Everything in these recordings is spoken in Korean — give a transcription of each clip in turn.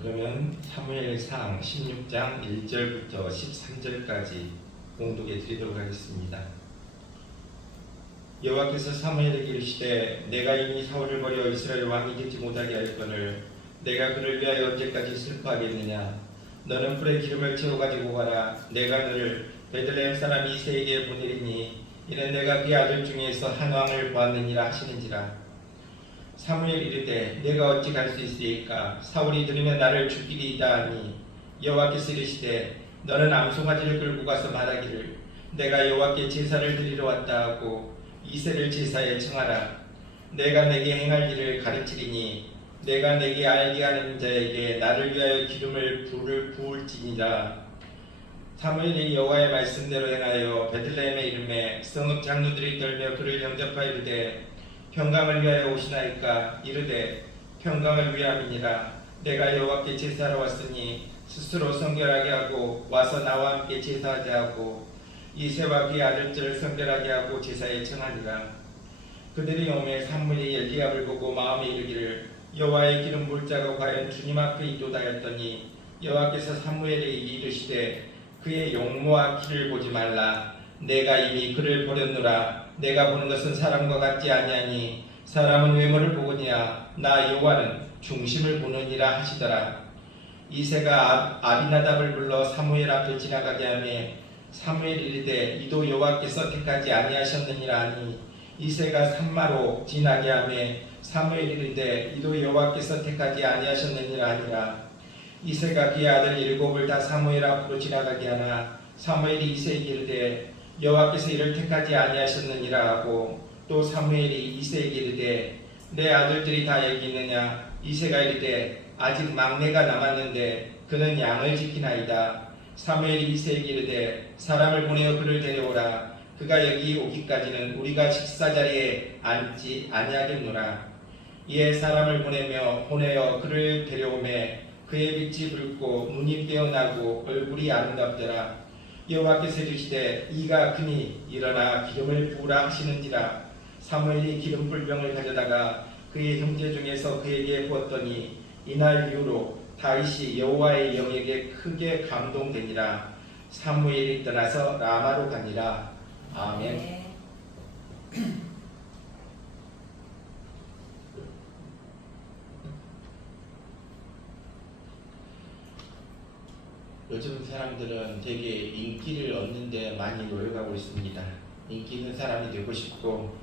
그러면 사무엘상 16장 1절부터 13절까지 공독해 드리도록 하겠습니다. 여호와께서 사무엘에게 이르시되 내가 이미 사울을 버려 이스라엘 왕이 되지 못하게 하였거늘 내가 그를 위하여 언제까지 슬퍼하겠느냐. 너는 불에 기름을 채워 가지고 가라. 내가 너를 베들레헴 사람 이새에게 보내리니 이는 내가 그의 아들 중에서 한 왕을 보았느니라 하시는지라. 사무엘이 이르되 내가 어찌 갈 수 있으리까. 사울이 들으면 나를 죽이리이다 하니 여호와께서 이르시되 너는 암송아지를 끌고 가서 말하기를 내가 여호와께 제사를 드리러 왔다 하고 이새를 제사에 청하라. 내가 내게 행할 일을 가르치리니 내가 내게 알게 하는 자에게 나를 위하여 기름을 부을지니라. 사무엘이 여호와의 말씀대로 행하여 베들레헴에 이르매 성읍 장로들이 떨며 그를 영접하여 이르되 평강을 위하여 오시나이까. 이르되 평강을 위함이니라. 내가 여호와께 제사하러 왔으니 스스로 성결하게 하고 와서 나와 함께 제사하게 하고 이새와 그의 아들들을 성결하게 하고 제사에 청하니라. 그들이 오매 사무엘이 엘리압을 보고 마음에 이르기를 여호와의 기름 부을 자가 과연 주님 앞에 있도다 했더니 여호와께서 사무엘에게 이르시되 그의 용모와 키를 보지 말라. 내가 이미 그를 보렸노라. 내가 보는 것은 사람과 같지 아니하니 사람은 외모를 보느냐 나 여호와는 중심을 보느니라 하시더라. 이새가 아비나답을 불러 사무엘 앞에 지나가게 하매 사무엘이 이르되 이도 여호와께서 택하지 아니하셨느니라 하니 이새가 산마로 지나게 하매 사무엘이 이르되 이도 여호와께서 택하지 아니하셨느니라 하니라. 이새가 그의 아들 7을 다 사무엘 앞으로 지나가게 하나 사무엘이 이새에게 이르되 여호와께서 이를 택하지 아니하셨느니라 하고 또 사무엘이 이새에게 이르되 내 아들들이 다 여기 있느냐. 이새가 이르되 아직 막내가 남았는데 그는 양을 지키나이다. 사무엘이 이새에게 이르되 사람을 보내어 그를 데려오라. 그가 여기 오기까지는 우리가 식사자리에 앉지 아니하겠노라. 이에 사람을 보내어 그를 데려오매 그의 빛이 붉고 눈이 깨어나고 얼굴이 아름답더라. 여호와께서 이르시되 이가 그니 일어나 기름을 부으라 하시는지라. 사무엘이 기름 불병을 가져다가 그의 형제 중에서 그에게 부었더니 이날 이후로 다윗이 여호와의 영에게 크게 감동되니라. 사무엘이 떠나서 라마로 가니라. 아멘. 요즘 사람들은 되게 인기를 얻는 데 많이 노력하고 있습니다. 인기 있는 사람이 되고 싶고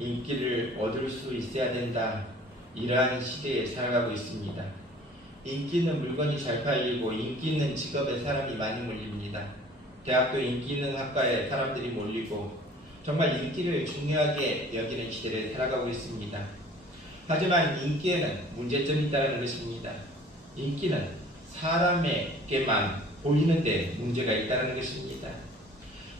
인기를 얻을 수 있어야 된다. 이러한 시대에 살아가고 있습니다. 인기 있는 물건이 잘 팔리고 인기 있는 직업에 사람이 많이 몰립니다. 대학교 인기 있는 학과에 사람들이 몰리고 정말 인기를 중요하게 여기는 시대를 살아가고 있습니다. 하지만 인기에는 문제점이 있다는 것입니다. 인기는 사람에게만 보이는데 문제가 있다는 것입니다.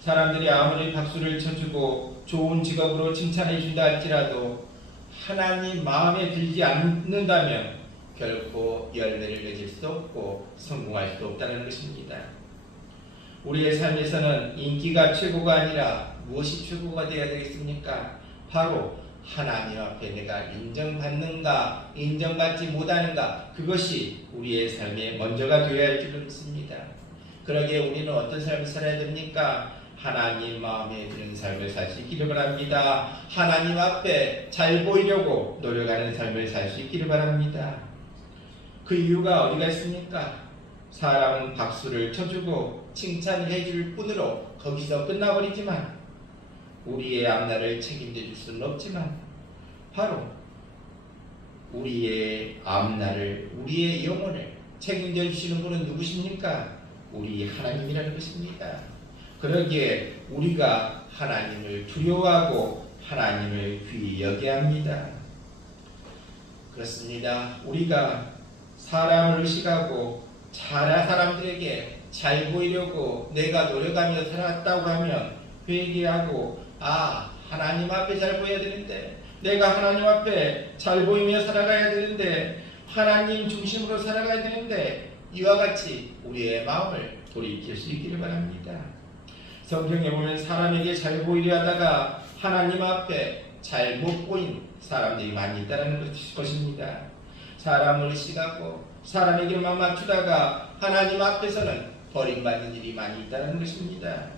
사람들이 아무리 박수를 쳐주고 좋은 직업으로 칭찬해 준다 할지라도 하나님 마음에 들지 않는다면 결코 열매를 맺을 수 없고 성공할 수 없다는 것입니다. 우리의 삶에서는 인기가 최고가 아니라 무엇이 최고가 되어야 되겠습니까? 바로 하나님 앞에 내가 인정받는가 인정받지 못하는가, 그것이 우리의 삶의 먼저가 되어야 할 줄 믿습니다. 그러기에 우리는 어떤 삶을 살아야 됩니까? 하나님 마음에 드는 삶을 살 수 있기를 바랍니다. 하나님 앞에 잘 보이려고 노력하는 삶을 살 수 있기를 바랍니다. 그 이유가 어디가 있습니까? 사람은 박수를 쳐주고 칭찬을 해줄 뿐으로 거기서 끝나버리지만 우리의 앞날을 책임져 줄 수는 없지만 바로 우리의 앞날을, 우리의 영혼을 책임져 주시는 분은 누구십니까? 우리 하나님이라는 것입니다. 그러기에 우리가 하나님을 두려워하고 하나님을 귀히 여겨야 합니다. 그렇습니다. 우리가 사람을 의식하고 사람들에게 잘 보이려고 내가 노력하며 살았다고 하면 회개하고 하나님 앞에 잘 보여야 되는데, 내가 하나님 앞에 잘 보이며 살아가야 되는데, 하나님 중심으로 살아가야 되는데, 이와 같이 우리의 마음을 돌이킬 수 있기를 바랍니다. 성경에 보면 사람에게 잘 보이려 하다가 하나님 앞에 잘 못 보인 사람들이 많이 있다는 것입니다. 사람을 의식하고 사람에게만 맞추다가 하나님 앞에서는 버림받는 일이 많이 있다는 것입니다.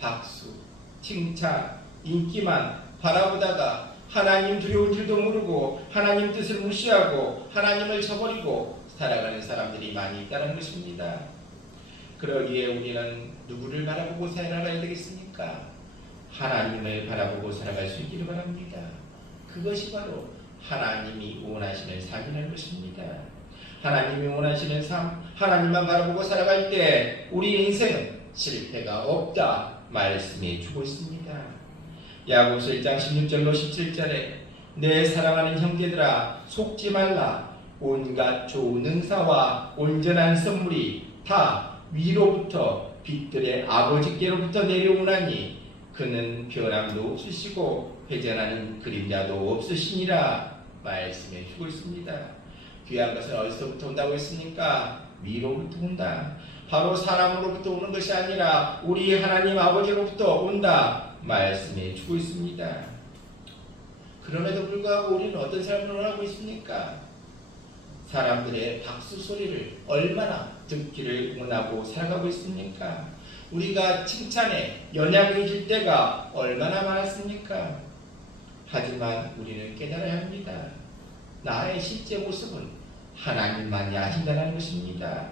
박수, 칭찬, 인기만 바라보다가 하나님 두려운 줄도 모르고 하나님 뜻을 무시하고 하나님을 저버리고 살아가는 사람들이 많이 있다는 것입니다. 그러기에 우리는 누구를 바라보고 살아가야 되겠습니까? 하나님을 바라보고 살아갈 수 있기를 바랍니다. 그것이 바로 하나님이 원하시는 삶이라는 것입니다. 하나님이 원하시는 삶, 하나님만 바라보고 살아갈 때 우리 인생은 실패가 없다 말씀해 주고 있습니다. 야고보서 1장 16절로 17절에 내 사랑하는 형제들아 속지 말라. 온갖 좋은 은사와 온전한 선물이 다 위로부터 빛들의 아버지께로부터 내려오나니 그는 변함도 없으시고 회전하는 그림자도 없으시니라 말씀해 주고 있습니다. 귀한 것은 어디서부터 온다고 했습니까? 위로부터 온다. 바로 사람으로부터 오는 것이 아니라 우리 하나님 아버지로부터 온다 말씀해 주고 있습니다. 그럼에도 불구하고 우리는 어떤 삶을 원하고 있습니까? 사람들의 박수 소리를 얼마나 듣기를 원하고 살아가고 있습니까? 우리가 칭찬에 연약해질 때가 얼마나 많았습니까? 하지만 우리는 깨달아야 합니다. 나의 실제 모습은 하나님만이 아신다는 것입니다.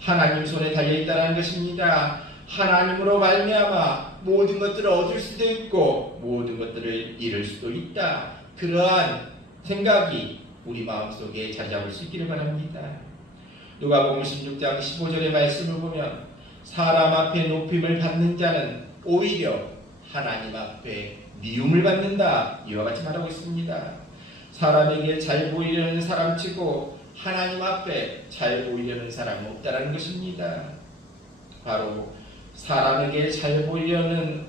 하나님 손에 달려있다는 것입니다. 하나님으로 말미암아 모든 것들을 얻을 수도 있고 모든 것들을 잃을 수도 있다. 그러한 생각이 우리 마음속에 자리 잡을 수 있기를 바랍니다. 누가복음 16장 15절의 말씀을 보면 사람 앞에 높임을 받는 자는 오히려 하나님 앞에 미움을 받는다. 이와 같이 말하고 있습니다. 사람에게 잘 보이려는 사람치고 하나님 앞에 잘 보이려는 사람은 없다는 것입니다. 바로 사람에게 잘 보이려면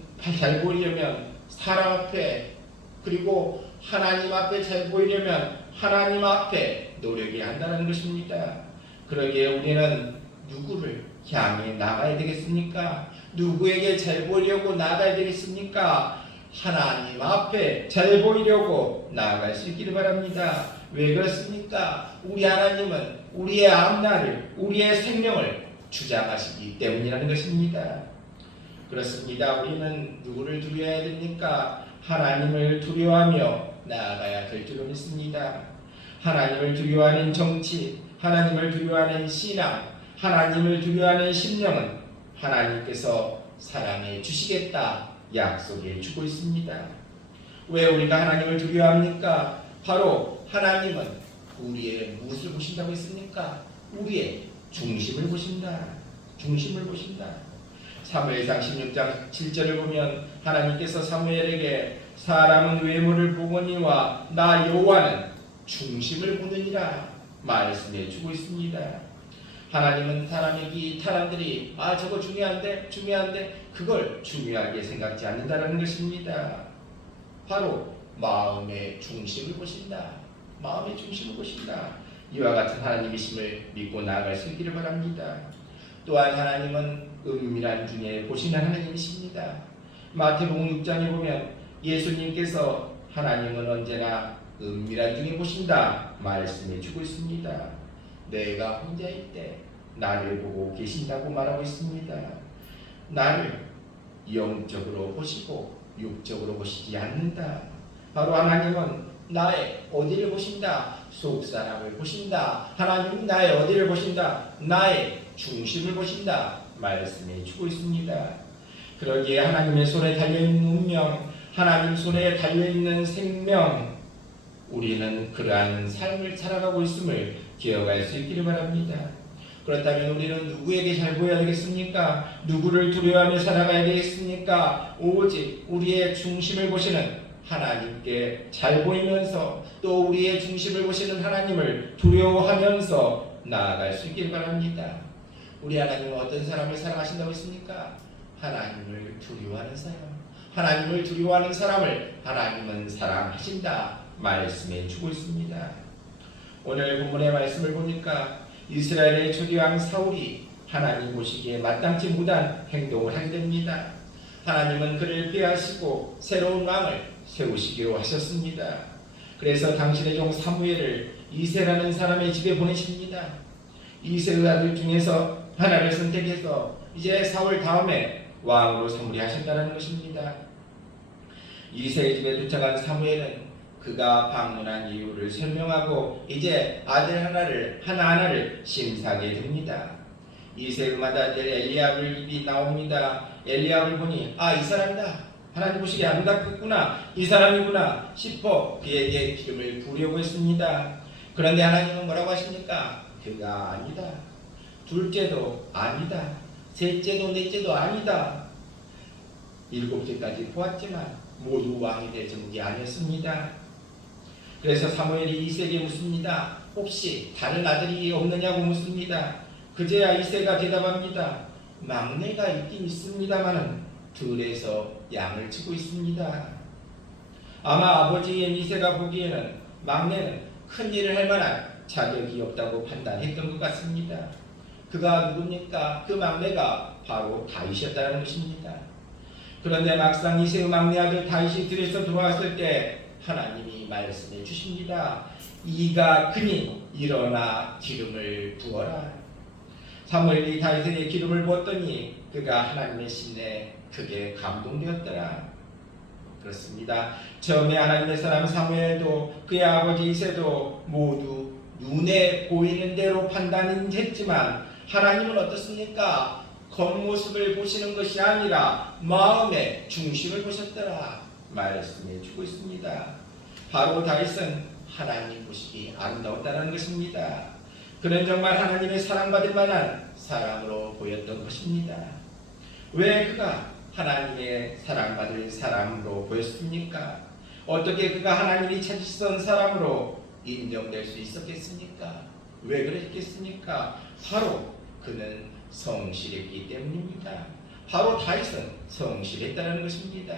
사람 앞에 그리고 하나님 앞에 잘 보이려면 하나님 앞에 노력해야 한다는 것입니다. 그러기에 우리는 누구를 향해 나가야 되겠습니까? 누구에게 잘 보이려고 나가야 되겠습니까? 하나님 앞에 잘 보이려고 나아갈 수 있기를 바랍니다. 왜 그렇습니까? 우리 하나님은 우리의 앞날을, 우리의 생명을 주장하시기 때문이라는 것입니다. 그렇습니다. 우리는 누구를 두려워해야 됩니까? 하나님을 두려워하며 나아가야 될 줄로 믿습니다. 하나님을 두려워하는 정치, 하나님을 두려워하는 신앙, 하나님을 두려워하는 심령은 하나님께서 사랑해 주시겠다 약속해 주고 있습니다. 왜 우리가 하나님을 두려워합니까? 바로 하나님은 우리의 무엇을 보신다고 했습니까? 우리의 중심을 보신다. 중심을 보신다. 사무엘상 16장 7절을 보면 하나님께서 사무엘에게 사람은 외모를 보거니와 나 여호와는 중심을 보느니라 말씀해 주고 있습니다. 하나님은 사람들이 저거 중요한데 그걸 중요하게 생각지 않는다는 것입니다. 바로 마음의 중심을 보신다. 마음의 중심을 보신다. 이와 같은 하나님이심을 믿고 나아갈 수 있기를 바랍니다. 또한 하나님은 은밀한 중에 보시는 하나님이십니다. 마태복음 6장에 보면 예수님께서 하나님은 언제나 은밀한 중에 보신다 말씀해 주고 있습니다. 내가 혼자일 때 나를 보고 계신다고 말하고 있습니다. 나를 영적으로 보시고 육적으로 보시지 않는다. 바로 하나님은 나의 어디를 보신다? 속사람을 보신다. 하나님은 나의 어디를 보신다? 나의 중심을 보신다 말씀해 주고 있습니다. 그러기에 하나님의 손에 달려있는 운명, 하나님 손에 달려있는 생명, 우리는 그러한 삶을 살아가고 있음을 기억할 수 있기를 바랍니다. 그렇다면 우리는 누구에게 잘 보여야 되겠습니까? 누구를 두려워하며 살아가야 되겠습니까? 오직 우리의 중심을 보시는 하나님께 잘 보이면서 또 우리의 중심을 보시는 하나님을 두려워하면서 나아갈 수 있기를 바랍니다. 우리 하나님은 어떤 사람을 사랑하신다고 했습니까? 하나님을 두려워하는 사람. 하나님을 두려워하는 사람을 하나님은 사랑하신다 말씀해 주고 있습니다. 오늘 본문의 말씀을 보니까 이스라엘의 초기왕 사울이 하나님 보시기에 마땅치 못한 행동을 하게 됩니다. 하나님은 그를 피하시고 새로운 왕을 세우시기로 하셨습니다. 그래서 당신의 종 사무엘을 이새라는 사람의 집에 보내십니다. 이새의 아들 중에서 하나를 선택해서 이제 사울 다음에 왕으로 삼으려 하셨다는 것입니다. 이새의 집에 도착한 사무엘은 그가 방문한 이유를 설명하고 이제 아들 하나하나를 심사하게 됩니다. 이새의 맏아들 엘리압을 입이 나옵니다. 엘리압을 보니 이 사람이다. 하나님 보시기에 아름답겠구나. 이 사람이구나 싶어 그에게 기름을 부으려고 했습니다. 그런데 하나님은 뭐라고 하십니까? 그가 아니다. 둘째도 아니다. 셋째도 넷째도 아니다. 7째까지 보았지만 모두 왕이 될 정도가 아니었습니다. 그래서 사무엘이 이새에게 묻습니다. 혹시 다른 아들이 없느냐고 묻습니다. 그제야 이새가 대답합니다. 막내가 있긴 있습니다마는 들에서 양을 치고 있습니다. 아마 아버지인 이새가 보기에는 막내는 큰 일을 할 만한 자격이 없다고 판단했던 것 같습니다. 그가 누굽니까? 그 막내가 바로 다윗이었다는 것입니다. 그런데 막상 이새의 막내 아들 다윗이 들에서 돌아왔을 때 하나님이 말씀해 주십니다. 이가 그니 일어나 기름을 부어라. 사무엘이 다윗에게 기름을 부었더니 그가 하나님의 신에 크게 감동되었더라. 그렇습니다. 처음에 하나님의 사람 사무엘도 그의 아버지 이새도 모두 눈에 보이는 대로 판단했지만 하나님은 어떻습니까? 겉모습을 보시는 것이 아니라 마음의 중심을 보셨더라 말씀해 주고 있습니다. 바로 다윗은 하나님 보시기 아름다웠다는 것입니다. 그는 정말 하나님의 사랑받을 만한 사람으로 보였던 것입니다. 왜 그가 하나님의 사랑받을 사람으로 보였습니까? 어떻게 그가 하나님이 찾으시던 사람으로 인정될 수 있었겠습니까? 왜 그랬겠습니까? 바로 그는 성실했기 때문입니다. 바로 다윗은 성실했다는 것입니다.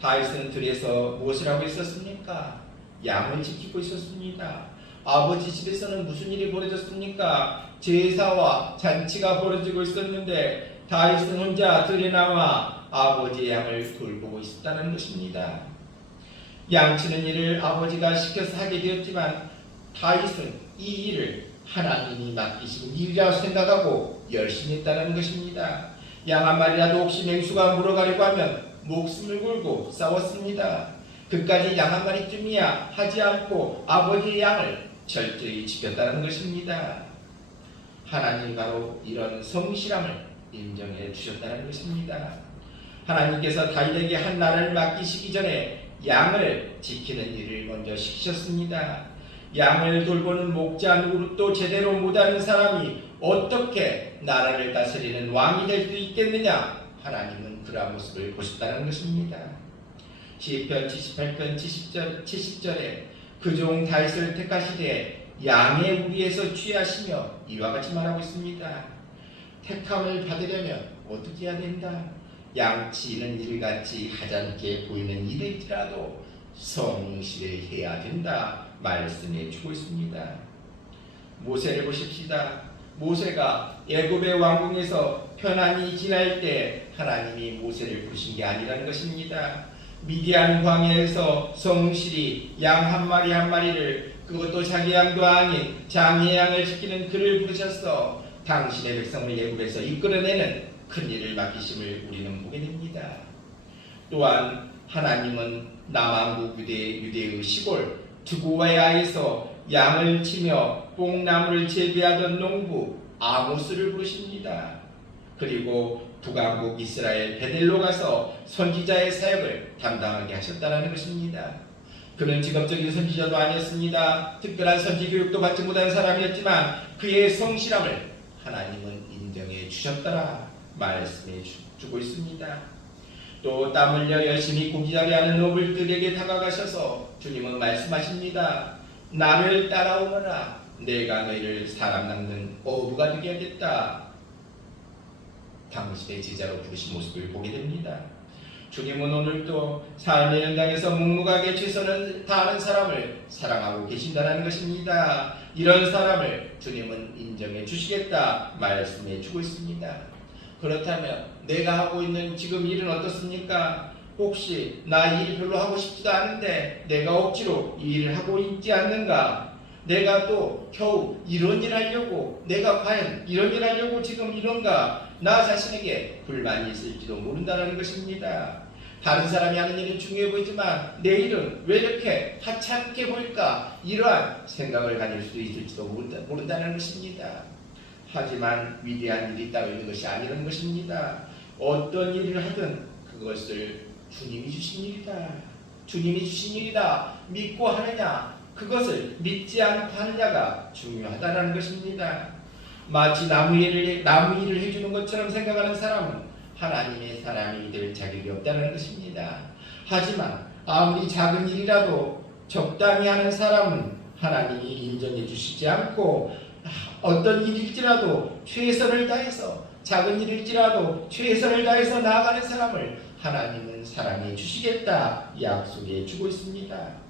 다윗은 들에서 무엇을 하고 있었습니까? 양을 지키고 있었습니다. 아버지 집에서는 무슨 일이 벌어졌습니까? 제사와 잔치가 벌어지고 있었는데 다윗은 혼자 들에 나와 아버지의 양을 돌보고 있었다는 것입니다. 양치는 일을 아버지가 시켜서 하게 되었지만 다윗은 이 일을 하나님이 맡기신 일이라고 생각하고 열심히 했다는 것입니다. 양 한 마리라도 혹시 맹수가 물어가려고 하면 목숨을 걸고 싸웠습니다. 그까지 양 한 마리쯤이야 하지 않고 아버지의 양을 철저히 지켰다는 것입니다. 하나님 바로 이런 성실함을 인정해 주셨다는 것입니다. 하나님께서 다윗에게 한 나라를 맡기시기 전에 양을 지키는 일을 먼저 시키셨습니다. 양을 돌보는 목자 노릇도 제대로 못하는 사람이 어떻게 나라를 다스리는 왕이 될 수 있겠느냐? 하나님은 그러한 모습을 보셨다는 것입니다. 시편 78편 70절에 그 종 다윗을 택하시되 양의 우리에서 취하시며 이와 같이 말하고 있습니다. 택함을 받으려면 어떻게 해야 된다? 양치는 일같이 하찮게 보이는 일일지라도 성실해야 된다 말씀해 주고 있습니다. 모세를 보십시다. 모세가 애굽의 왕궁에서 편안히 지낼 때 하나님이 모세를 부르신 게 아니라는 것입니다. 미디안 광야에서 성실히 양 한 마리 한 마리를, 그것도 자기 양도 아닌 장의 양을 지키는 그를 부르셔서 당신의 백성을 애굽에서 이끌어내는 큰 일을 맡기심을 우리는 보게 됩니다. 또한 하나님은 남왕국 유대의 시골 드고아야에서 양을 치며 뽕나무를 재배하던 농부 아모스를 부르십니다. 그리고 북왕국 이스라엘 베델로 가서 선지자의 사역을 담당하게 하셨다는 것입니다. 그는 직업적인 선지자도 아니었습니다. 특별한 선지 교육도 받지 못한 사람이었지만 그의 성실함을 하나님은 인정해 주셨더라 말씀해 주고 있습니다. 또 땀 흘려 열심히 고기자리 하는 노블들에게 다가가셔서 주님은 말씀하십니다. 나를 따라오너라. 내가 너희를 사람 낚는 어부가 되게 하겠다. 당신의 제자로 부르신 모습을 보게 됩니다. 주님은 오늘도 삶의 현장에서 묵묵하게 최선을 다하는 사람을 사랑하고 계신다는 것입니다. 이런 사람을 주님은 인정해 주시겠다 말씀해 주고 있습니다. 그렇다면 내가 하고 있는 지금 일은 어떻습니까? 혹시 나 일 별로 하고 싶지도 않은데 내가 억지로 이 일을 하고 있지 않는가? 내가 또 겨우 이런 일 하려고, 내가 과연 이런 일 하려고 지금 이런가, 나 자신에게 불만이 있을지도 모른다는 것입니다. 다른 사람이 하는 일은 중요해 보이지만 내 일은 왜 이렇게 하찮게 보일까, 이러한 생각을 가질 수도 있을지도 모른다는 것입니다. 하지만 위대한 일이 따로 있는 것이 아니라는 것입니다. 어떤 일을 하든 그것을 주님이 주신 일이다, 주님이 주신 일이다 믿고 하느냐, 그것을 믿지 않고 하느냐가 중요하다는 것입니다. 마치 나무 일을 해주는 것처럼 생각하는 사람은 하나님의 사람이 될 자격이 없다는 것입니다. 하지만 아무리 작은 일이라도 적당히 하는 사람은 하나님이 인정해 주시지 않고, 어떤 일일지라도 최선을 다해서, 작은 일일지라도 최선을 다해서 나아가는 사람을 하나님은 사랑해 주시겠다 약속해 주고 있습니다.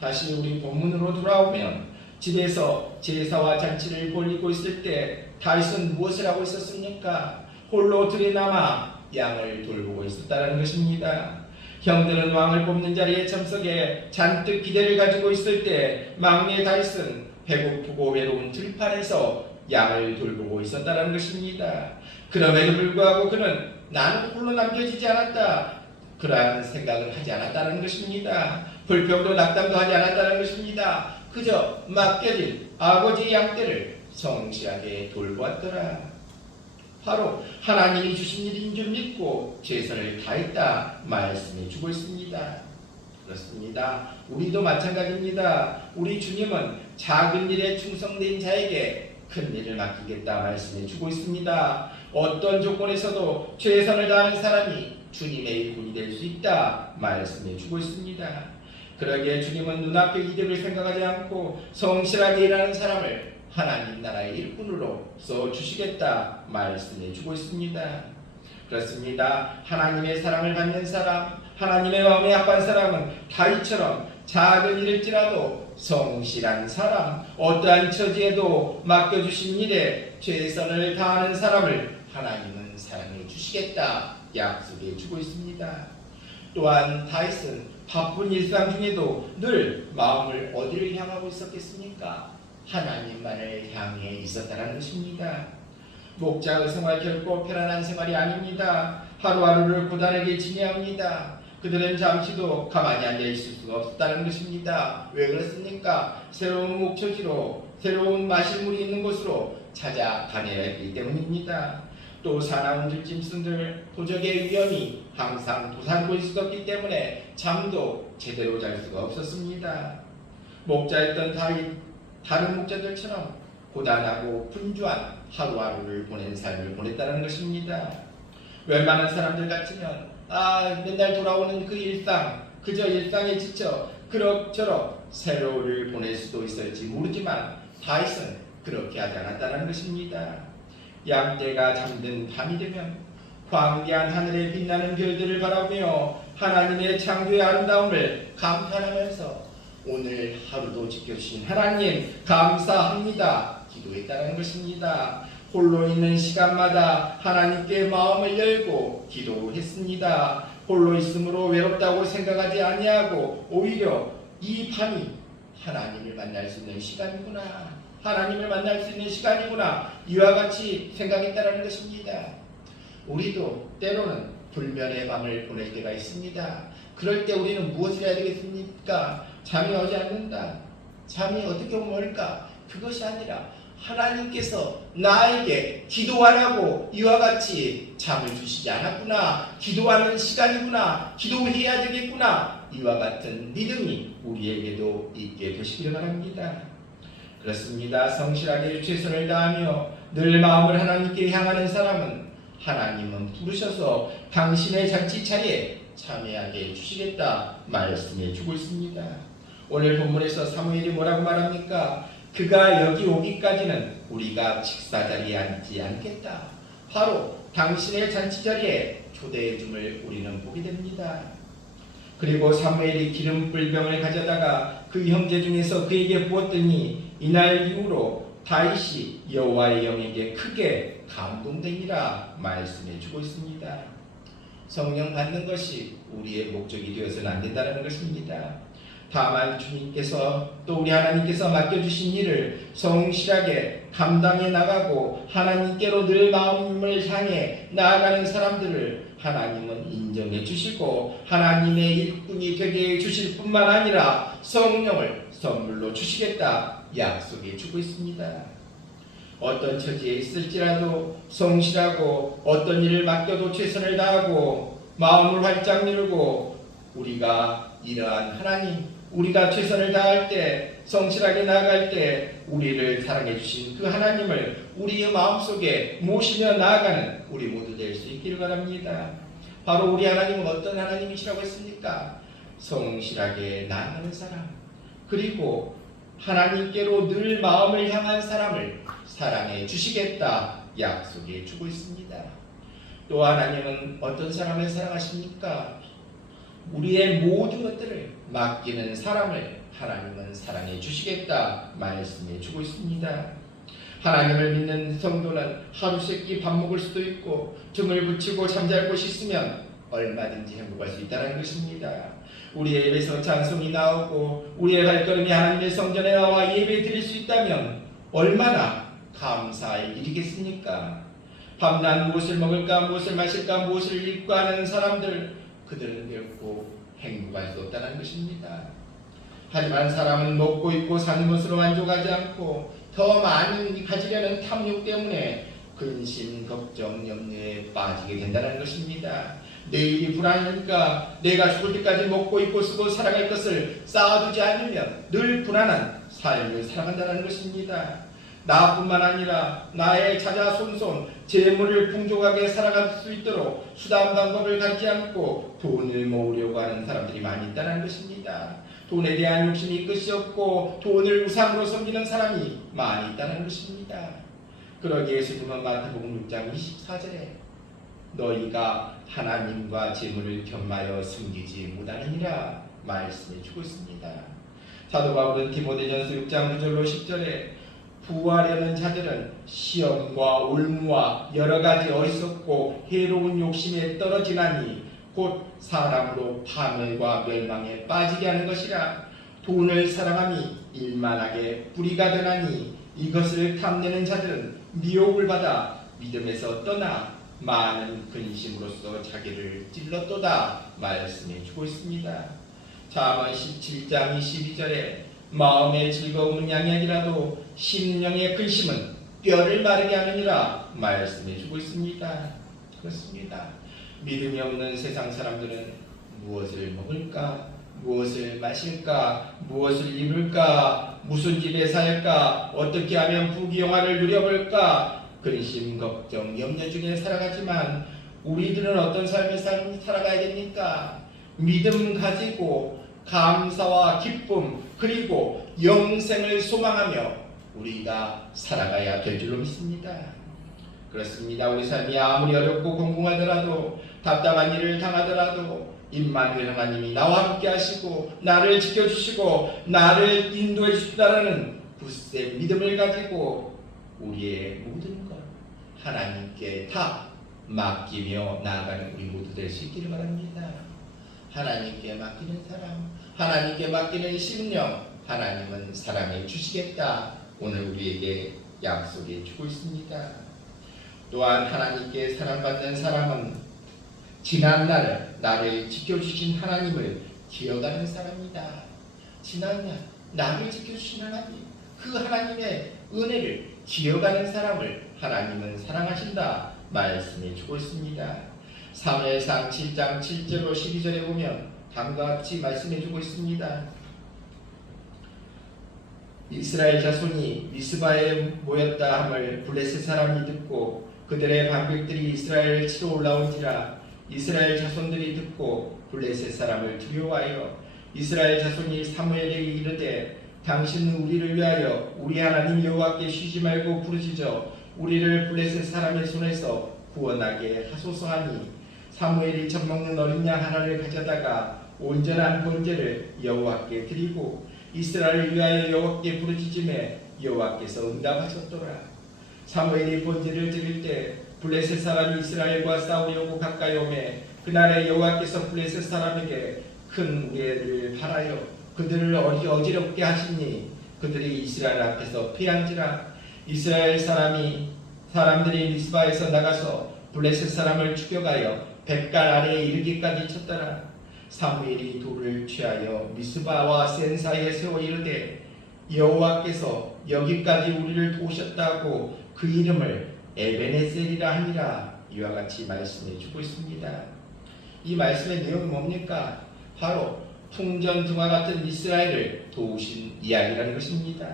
다시 우리 본문으로 돌아오면, 집에서 제사와 잔치를 벌이고 있을 때 다윗은 무엇을 하고 있었습니까? 홀로 들에 남아 양을 돌보고 있었다는 것입니다. 형들은 왕을 뽑는 자리에 참석해 잔뜩 기대를 가지고 있을 때 막내 다윗은 배고프고 외로운 들판에서 양을 돌보고 있었다는 것입니다. 그럼에도 불구하고 그는 나는 홀로 남겨지지 않았다, 그러한 생각을 하지 않았다는 것입니다. 불평도 낙담도 하지 않았다는 것입니다. 그저 맡겨진 아버지의 양떼를 성실하게 돌보았더라. 바로 하나님이 주신 일인 줄 믿고 최선을 다했다 말씀해 주고 있습니다. 그렇습니다. 우리도 마찬가지입니다. 우리 주님은 작은 일에 충성된 자에게 큰 일을 맡기겠다 말씀해 주고 있습니다. 어떤 조건에서도 최선을 다하는 사람이 주님의 일꾼이 될 수 있다 말씀해 주고 있습니다. 그러기에 주님은 눈앞의 이득을 생각하지 않고 성실하게 일하는 사람을 하나님 나라의 일꾼으로 써주시겠다 말씀해 주고 있습니다. 그렇습니다. 하나님의 사랑을 받는 사람, 하나님의 마음에 합한 사람은 다윗처럼 작은 일일지라도 성실한 사람, 어떠한 처지에도 맡겨주신 일에 최선을 다하는 사람을 하나님은 사랑해 주시겠다 약속해 주고 있습니다. 또한 다윗은 바쁜 일상 중에도 늘 마음을 어디를 향하고 있었겠습니까? 하나님만을 향해 있었다는 것입니다. 목자의 생활 결코 편안한 생활이 아닙니다. 하루하루를 고단하게 지내야 합니다. 그들은 잠시도 가만히 앉아 있을 수가 없었다는 것입니다. 왜 그렇습니까? 새로운 목초지로, 새로운 마실 물이 있는 곳으로 찾아다녀야 했기 때문입니다. 또 사나운 들짐승들, 도적의 위험이 항상 도사리고 있었기 때문에 잠도 제대로 잘 수가 없었습니다. 목자였던 다윗, 다른 목자들처럼 고단하고 분주한 하루하루를 보낸 삶을 보냈다는 것입니다. 웬만한 사람들 같으면 맨날 돌아오는 그 일상, 그저 일상에 지쳐 그럭저럭 세월을 보낼 수도 있을지 모르지만 다윗은 그렇게 하지 않았다는 것입니다. 양떼가 잠든 밤이 되면 광대한 하늘에 빛나는 별들을 바라보며 하나님의 창조의 아름다움을 감탄하면서 오늘 하루도 지켜주신 하나님 감사합니다 기도했다는 것입니다. 홀로 있는 시간마다 하나님께 마음을 열고 기도했습니다. 홀로 있으므로 외롭다고 생각하지 아니하고 오히려 이 밤이 하나님을 만날 수 있는 시간이구나, 하나님을 만날 수 있는 시간이구나, 이와 같이 생각했다는 것입니다. 우리도 때로는 불면의 밤을 보낼 때가 있습니다. 그럴 때 우리는 무엇을 해야 되겠습니까? 잠이 오지 않는다, 잠이 어떻게 오면 올까? 그것이 아니라 하나님께서 나에게 기도하라고 이와 같이 잠을 주시지 않았구나, 기도하는 시간이구나, 기도해야 되겠구나, 이와 같은 믿음이 우리에게도 있게 되시기를 바랍니다. 그렇습니다. 성실하게 최선을 다하며 늘 마음을 하나님께 향하는 사람은 하나님은 부르셔서 당신의 잔치 자리에 참여하게 해주시겠다 말씀해 주고 있습니다. 오늘 본문에서 사무엘이 뭐라고 말합니까? 그가 여기 오기까지는 우리가 식사 자리에 앉지 않겠다. 바로 당신의 잔치 자리에 초대해 줌을 우리는 보게 됩니다. 그리고 사무엘이 기름불병을 가져다가 그 형제 중에서 그에게 부었더니 이날 이후로 다윗이 여호와의 영에게 크게 감동되니라 말씀해 주고 있습니다. 성령 받는 것이 우리의 목적이 되어서는 안 된다는 것입니다. 다만 주님께서 또 우리 하나님께서 맡겨주신 일을 성실하게 감당해 나가고 하나님께로 늘 마음을 향해 나아가는 사람들을 하나님은 인정해 주시고 하나님의 일꾼이 되게 해 주실 뿐만 아니라 성령을 선물로 주시겠다 약속해 주고 있습니다. 어떤 처지에 있을지라도 성실하고 어떤 일을 맡겨도 최선을 다하고 마음을 활짝 열고 우리가 이러한 하나님, 우리가 최선을 다할 때 성실하게 나아갈 때 우리를 사랑해 주신 그 하나님을 우리의 마음속에 모시며 나아가는 우리 모두 될 수 있기를 바랍니다. 바로 우리 하나님은 어떤 하나님이시라고 했습니까? 성실하게 나아가는 사람, 그리고 하나님께로 늘 마음을 향한 사람을 사랑해 주시겠다 약속해 주고 있습니다. 또 하나님은 어떤 사람을 사랑하십니까? 우리의 모든 것들을 맡기는 사람을 하나님은 사랑해 주시겠다 말씀해 주고 있습니다. 하나님을 믿는 성도는 하루 세끼 밥 먹을 수도 있고 등을 붙이고 잠잘 곳이 있으면 얼마든지 행복할 수 있다는 것입니다. 우리의 입에서 찬송이 나오고 우리의 발걸음이 하나님의 성전에 나와 예배 드릴 수 있다면 얼마나 감사할 일이겠습니까? 밤낮 무엇을 먹을까, 무엇을 마실까, 무엇을 입을까 하는 사람들, 그들은 결코 행복할 수 없다는 것입니다. 하지만 사람은 먹고 입고 사는 것으로 만족하지 않고 더 많이 가지려는 탐욕 때문에 근심, 걱정, 염려에 빠지게 된다는 것입니다. 내일이 불안하니까 내가 죽을 때까지 먹고 입고 쓰고 살아갈 것을 쌓아두지 않으면 늘 불안한 삶을 살아간다는 것입니다. 나뿐만 아니라 나의 자자 손손 재물을 풍족하게 살아갈 수 있도록 수단 방법을 갖지 않고 돈을 모으려고 하는 사람들이 많이 있다는 것입니다. 돈에 대한 욕심이 끝이 없고 돈을 우상으로 섬기는 사람이 많이 있다는 것입니다. 그러기에 예수님은 마태복음 6장 24절에 너희가 하나님과 재물을 겸하여 섬기지 못하느니라 말씀해 주고 있습니다. 사도 바울은 디모데전서 6장 9절로 10절에 부하려는 자들은 시험과 올무와 여러 가지 어리석고 해로운 욕심에 떨어지나니 곧 사람으로 파멸과 멸망에 빠지게 하는 것이라. 돈을 사랑함이 일만하게 뿌리가 되나니 이것을 탐내는 자들은 미혹을 받아 믿음에서 떠나 많은 근심으로써 자기를 찔렀도다 말씀해 주고 있습니다. 잠언 17장 22절에 마음의 즐거움은 양약이라도 심령의 근심은 뼈를 마르게 하느니라 말씀해 주고 있습니다. 그렇습니다. 믿음이 없는 세상 사람들은 무엇을 먹을까, 무엇을 마실까, 무엇을 입을까, 무슨 집에 살까, 어떻게 하면 부귀영화를 누려볼까 근심, 걱정, 염려 중에 살아가지만 우리들은 어떤 삶을 살아가야 됩니까? 믿음 가지고 감사와 기쁨 그리고 영생을 소망하며 우리가 살아가야 될 줄로 믿습니다. 그렇습니다. 우리 삶이 아무리 어렵고 공공하더라도 답답한 일을 당하더라도 임마누엘 하나님이 나와 함께 하시고 나를 지켜주시고 나를 인도해 주시다라는 굳센 믿음을 가지고 우리의 모든 것 하나님께 다 맡기며 나아가는 우리 모두 될 수 있기를 바랍니다. 하나님께 맡기는 사람, 하나님께 맡기는 심령, 하나님은 사랑해 주시겠다 오늘 우리에게 약속해 주고 있습니다. 또한 하나님께 사랑받는 사람은 지난날 나를 지켜주신 하나님을 기억하는 사람이다. 지난날 나를 지켜주신 하나님, 그 하나님의 은혜를 기억하는 사람을 하나님은 사랑하신다 말씀해 주고 있습니다. 사무엘상 7장 7절로 12절에 보면 다음과 같이 말씀해 주고 있습니다. 이스라엘 자손이 미스바에 모였다 함을 블레셋 사람이 듣고 그들의 방백들이 이스라엘을 치러 올라온지라. 이스라엘 자손들이 듣고 블레셋 사람을 두려워하여 이스라엘 자손이 사무엘에게 이르되 당신은 우리를 위하여 우리 하나님 여호와께 쉬지 말고 부르짖어 우리를 블레셋 사람의 손에서 구원하게 하소서 하니 사무엘이 젖먹는 어린 양 하나를 가져다가 온전한 번제를 여호와께 드리고 이스라엘을 위하여 여호와께 부르짖음에 여호와께서 응답하셨더라. 사무엘이 번제를 드릴 때 블레셋 사람이 이스라엘과 싸우려고 가까이 오매 그날에 여호와께서 블레셋 사람에게 큰 우레를 발하여 그들을 어지럽게 하시니 그들이 이스라엘 앞에서 패한지라. 이스라엘 사람들이 미스바에서 나가서 블레셋 사람을 추격하여 뱃갈 아래에 이르기까지 쳤더라. 사무엘이 돌을 취하여 미스바와 센 사이에 세워 이르되 여호와께서 여기까지 우리를 도우셨다고 그 이름을 에베네셀이라 하니라. 이와 같이 말씀해 주고 있습니다. 이 말씀의 내용이 뭡니까? 바로 풍전등화 같은 이스라엘을 도우신 이야기라는 것입니다.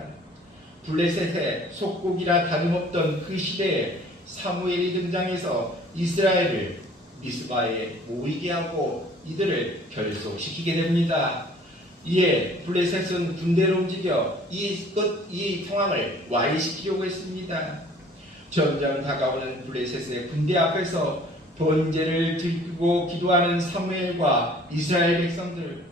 블레셋의 속국이라 다름없던 그 시대에 사무엘이 등장해서 이스라엘을 미스바에 모이게 하고 이들을 결속시키게 됩니다. 이에 블레셋은 군대로 움직여 이 상황을 와해시키려고 했습니다. 점점 다가오는 블레셋의 군대 앞에서 번제를 들고 기도하는 사무엘과 이스라엘 백성들,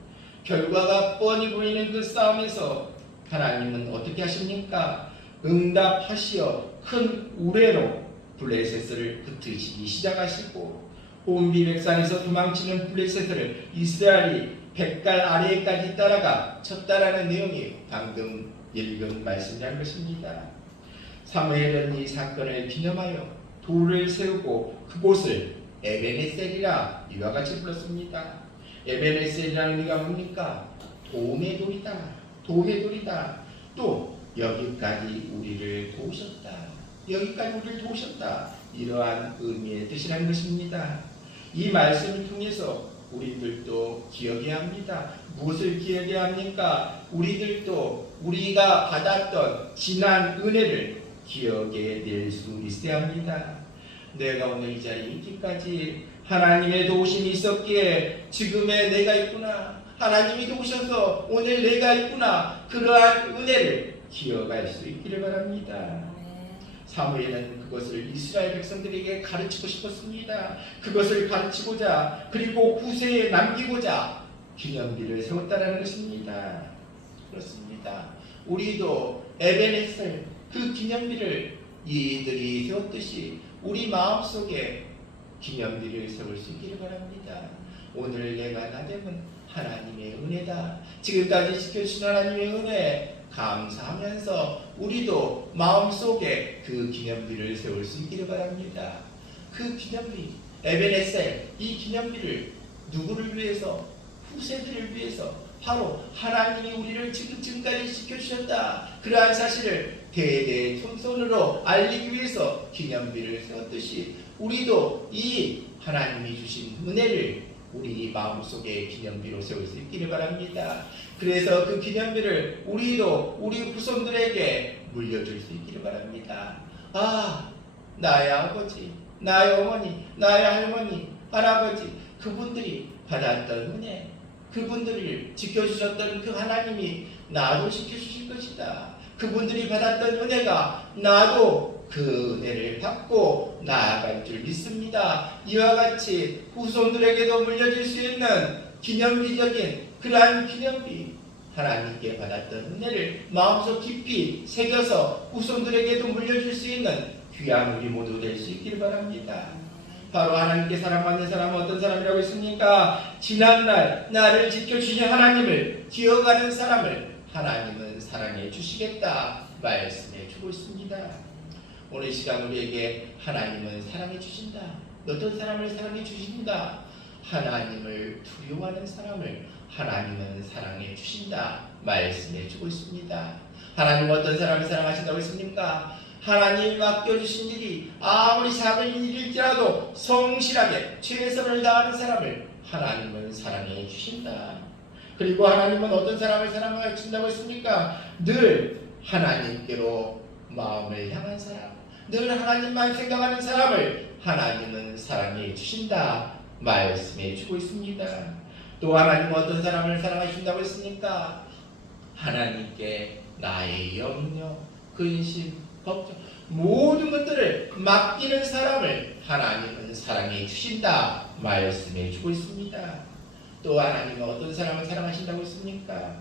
결과가 뻔히 보이는 그 싸움에서 하나님은 어떻게 하십니까? 응답하시어 큰 우레로 블레셋을 흩으시기 시작하시고 온비백산에서 도망치는 블레셋을 이스라엘이 뱃갈 아래에까지 따라가 쳤다라는 내용이 방금 읽은 말씀이라는 것입니다. 사무엘은 이 사건을 기념하여 돌을 세우고 그곳을 에베네셀이라 이와 같이 불렀습니다. 에베네셀이라는 의미가 뭡니까? 도움의 돌이다. 도움의 돌이다. 또 여기까지 우리를 도우셨다. 여기까지 우리를 도우셨다. 이러한 의미의 뜻이라는 것입니다. 이 말씀을 통해서 우리들도 기억해야 합니다. 무엇을 기억해야 합니까? 우리들도 우리가 받았던 지난 은혜를 기억해낼 수 있어야 합니다. 내가 오늘 이 자리에 있기까지 하나님의 도우심이 있었기에 지금의 내가 있구나. 하나님이 도우셔서 오늘 내가 있구나. 그러한 은혜를 기억할 수 있기를 바랍니다. 사무엘은 그것을 이스라엘 백성들에게 가르치고 싶었습니다. 그것을 가르치고자 그리고 후세에 남기고자 기념비를 세웠다는 것입니다. 그렇습니다. 우리도 에베네셀 그 기념비를 이들이 세웠듯이 우리 마음속에 기념비를 세울 수 있기를 바랍니다. 오늘 내가 나됨은 하나님의 은혜다. 지금까지 지켜주신 하나님의 은혜 감사하면서 우리도 마음속에 그 기념비를 세울 수 있기를 바랍니다. 그 기념비 에베네셀 이 기념비를 누구를 위해서? 후세들을 위해서 바로 하나님이 우리를 지금까지 지켜주셨다. 그러한 사실을 대대 손손으로 알리기 위해서 기념비를 세웠듯이 우리도 이 하나님이 주신 은혜를 우리 마음속에 기념비로 세울 수 있기를 바랍니다. 그래서 그 기념비를 우리도 우리 후손들에게 물려줄 수 있기를 바랍니다. 아, 나의 아버지, 나의 어머니, 나의 할머니, 할아버지 그분들이 받았던 은혜, 그분들을 지켜주셨던 그 하나님이 나도 지켜주실 것이다. 그분들이 받았던 은혜가 나도 그 은혜를 받고 나아갈 줄 믿습니다. 이와 같이 후손들에게도 물려줄 수 있는 기념비적인 그러한 기념비, 하나님께 받았던 은혜를 마음속 깊이 새겨서 후손들에게도 물려줄 수 있는 귀한 우리 모두 될 수 있기를 바랍니다. 바로 하나님께 사랑받는 사람은 어떤 사람이라고 했습니까? 지난날 나를 지켜주신 하나님을 기억하는 사람을 하나님은 사랑해 주시겠다 말씀해 주고 있습니다. 오늘 시간 우리에게 하나님은 사랑해 주신다. 어떤 사람을 사랑해 주신다? 하나님을 두려워하는 사람을 하나님은 사랑해 주신다 말씀해 주고 있습니다. 하나님은 어떤 사람을 사랑하신다고 했습니까? 하나님 맡겨주신 일이 아무리 작은 일일지라도 성실하게 최선을 다하는 사람을 하나님은 사랑해 주신다. 그리고 하나님은 어떤 사람을 사랑하신다고 했습니까? 늘 하나님께로 마음을 향한 사람, 늘 하나님만 생각하는 사람을 하나님은 사랑해 주신다 말씀해 주고 있습니다. 또 하나님은 어떤 사람을 사랑하신다고 했습니까? 하나님께 나의 염려, 근심, 걱정 모든 것들을 맡기는 사람을 하나님은 사랑해 주신다 말씀해 주고 있습니다. 또 하나님은 어떤 사람을 사랑하신다고 했습니까?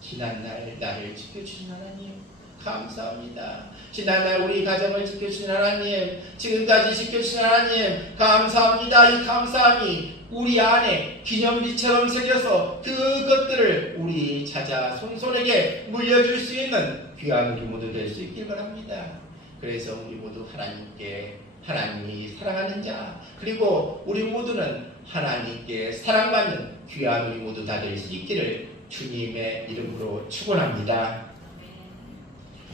지난날 나를 지켜주신 하나님 감사합니다. 지난날 우리 가정을 지켜주신 하나님, 지금까지 지켜주신 하나님 감사합니다. 이 감사함이 우리 안에 기념비처럼 새겨서 그것들을 우리 자자 손손에게 물려줄 수 있는 귀한 우리 모두 될 수 있길 바랍니다. 그래서 우리 모두 하나님이 사랑하는 자, 그리고 우리 모두는 하나님께 사랑받는 귀한 우리 모두 다 될 수 있기를 주님의 이름으로 축원합니다.